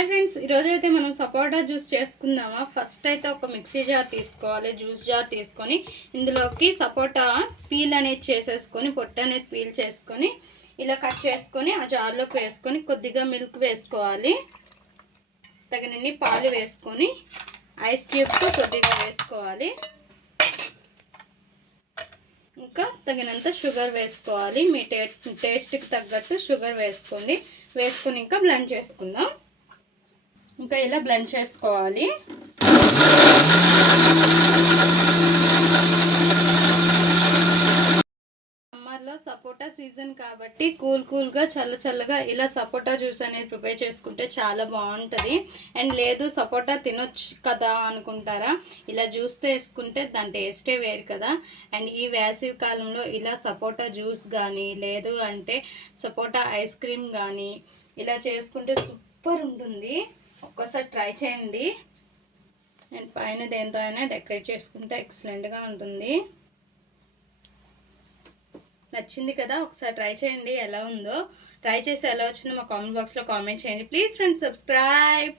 Hi friends, ఈరోజు అయితే మనం సపోటా జ్యూస్ చేసుకుందామా. ఫస్ట్ అయితే ఒక మిక్సీ జార్ తీసుకోవాలి, జ్యూస్ జార్ తీసుకొని ఇందులోకి సపోటా పీల్ అనేది చేసేసుకొని పొట్టు అనేది పీల్ చేసుకొని ఇలా కట్ చేసుకొని ఆ జార్లోకి వేసుకొని కొద్దిగా మిల్క్ వేసుకోవాలి. తగినన్ని పాలు వేసుకొని ఐస్ క్యూబ్స్ కొద్దిగా వేసుకోవాలి. ఇంకా తగినంత షుగర్ వేసుకోవాలి. మీ టేస్ట్కి తగ్గట్టు షుగర్ వేసుకోండి. వేసుకొని ఇంకా బ్లెండ్ చేసుకుందాం. ఇంకా ఇలా బ్లెండ్ చేసుకోవాలి. సమ్మర్లో సపోటా సీజన్ కాబట్టి కూల్గా చల్లగా ఇలా సపోటా జ్యూస్ అనేది ప్రిపేర్ చేసుకుంటే చాలా బాగుంటుంది. అండ్ లేదు సపోటా తినొచ్చు కదా అనుకుంటారా, ఇలా జ్యూస్ వేసుకుంటే దాని టేస్టే వేరు కదా. అండ్ ఈ వేసవి కాలంలో ఇలా సపోటా జ్యూస్ కానీ లేదు అంటే సపోటా ఐస్ క్రీమ్ కానీ ఇలా చేసుకుంటే సూపర్ ఉంటుంది. ఒక్కసారి ట్రై చేయండి. నేను పైన దేంతో అయినా డెకరేట్ చేసుకుంటే ఎక్సలెంట్గా ఉంటుంది. నచ్చింది కదా, ఒకసారి ట్రై చేయండి. ఎలా ఉందో ట్రై చేసి ఎలా వచ్చిందో మా కామెంట్ బాక్స్లో కామెంట్ చేయండి. Please friends, subscribe.